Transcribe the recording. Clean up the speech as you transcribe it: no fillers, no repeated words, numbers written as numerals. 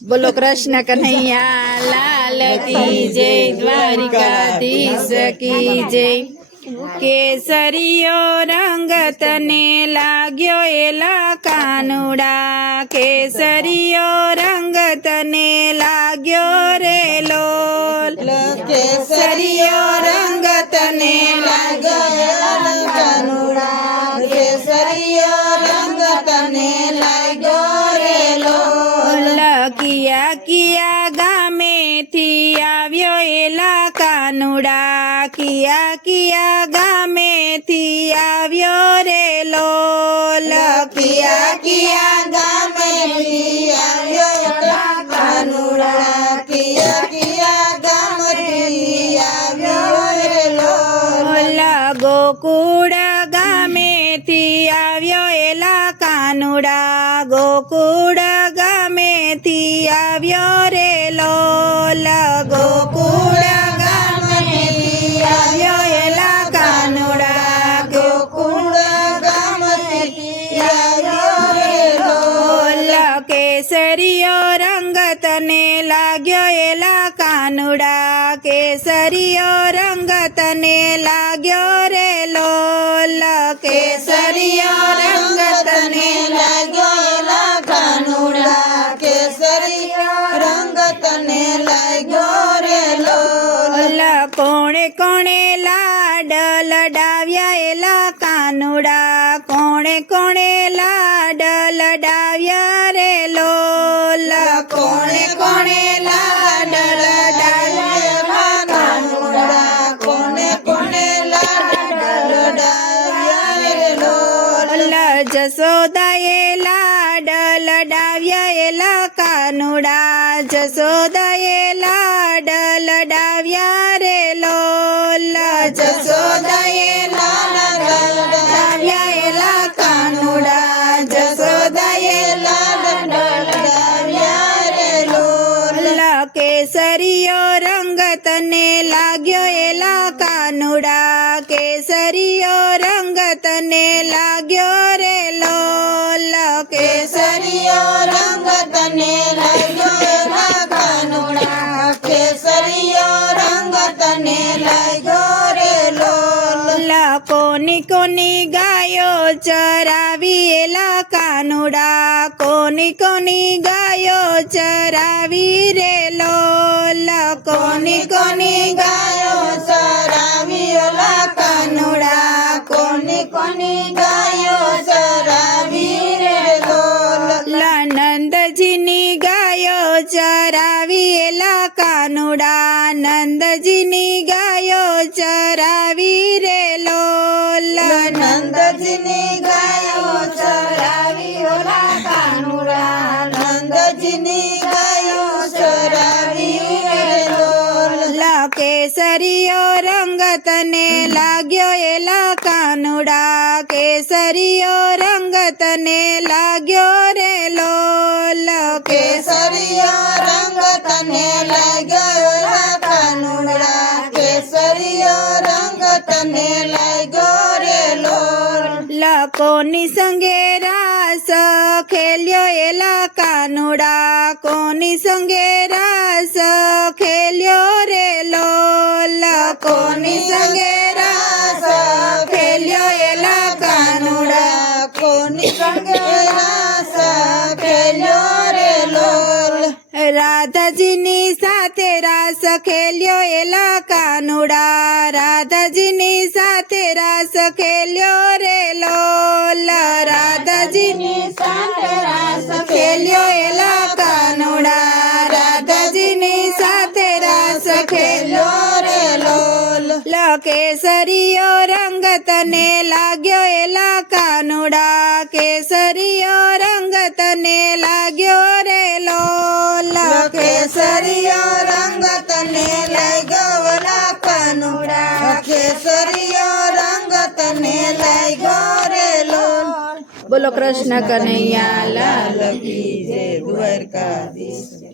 बोलो कृष्ण कन्हैया लाल की जय, द्वारिकाधीश की जय। केसरियो रंग तने लाग्यो एला कानुड़ा, केसरियो रंग तने लाग्यो रे लोल। केसरियो रंग तने लाग्यो एला कानुड़ा, केसरियो रंग तने लाग्यो रे लोल। किया किया गामे थी आव्यो एला कानुड़ा, किया गामे थी आव्यो रे लोल। किया गामे थी आव्यो एला कानुड़ा, किया गामे थी आव्यो रे लोल। गोकुळ गामे थी आव्यो एला कानुड़ा, गोकुळ गामे थी आव्यो रे लोल। गोकुळ गामे थी आव्यो एला कानुड़ा, गोकुळ गामे थी आव्यो रे लोल। केसरियो रंग तने लाग्यो एला कानुड़ा, केसरियो रंग तने लाग्यो रे लोल। केसरियो रंग तने लाग्यो एला कानुड़ा, केसरियो रंग तने लाग्यो रे लोल। कोणे कोणे लाड लडाव्या एला कानुड़ा, कोणे कोणे लाड लडाव्या रे लोल। कोणे कोणे लाड लडाव्या एला कानुड़ा, कोणे कोणे लाड लडाव्या रे लोल। जसोदाये लाड लडाव्या एला कानुड़ा, जसोदाये लाड लडाव्या रे लोल। जसोदाये लाड लडाव्या एला कानुड़ा, जसोदाये लाड लडाव्या रे लोल। केसरियो रंग तने लाग्यो एला कानुड़ा, केसरियो रंग तने लाग्यो रे लोल। केसरियो रंग तने लाग्यो एला कानुड़ा, केसरियो रंग तने लाग्यो रे लोल। कोनी कोनी गायो चरावी एला कानुड़ा, कोनी कोनी गायो चरावी रे लोल। कोनी कोनी गायो चरावी एला कानुड़ा, कोनी कोनी गायो चरावी रे लोल। नंदजीनी गायो चरावी एला कानुड़ा, नंदजीनी गायो चरावी रे लोल। नंदजीनी गायो चरावी एला कानुड़ा, नंदजीनी गायो चरावी रे लोल। केसरियो रंग तने लाग्यो एला कानुड़ा, केसरियो रंग तने लाग्यो रे लोल। केसरियो रंग तने लाग्यो एला कानुड़ा, केसरियो रंग तने लाग्यो रे लोल। कोनी संगे रास खेल्यो एला कानुड़ा, कोनी संगे रास खेल्यो रे लोल। कोनी संगे रास खेल्यो एला कानुड़ा, कोनी संगे रास खेल्यो रे लोल। राधाजीनी साथे रास खेल्यो एला कानुड़ा, राधाजीनी साथे रास खेल्यो रे लोल। राधाजीनी साथे रास खेल्यो एला कानुड़ा, राधाजीनी साथे रास खेल्यो रे लोल। केसरियो रंग तने लाग्यो एला कानुड़ा, केसरियो रंग तने लाग्यो रे लोल। केसरियो रंग तने लाग्यो एला कानुड़ा, केसरियो रंग तने लाग्यो रे लोल। बोलो कृष्ण कन्हैया लाल की जय, द्वारकाधीश।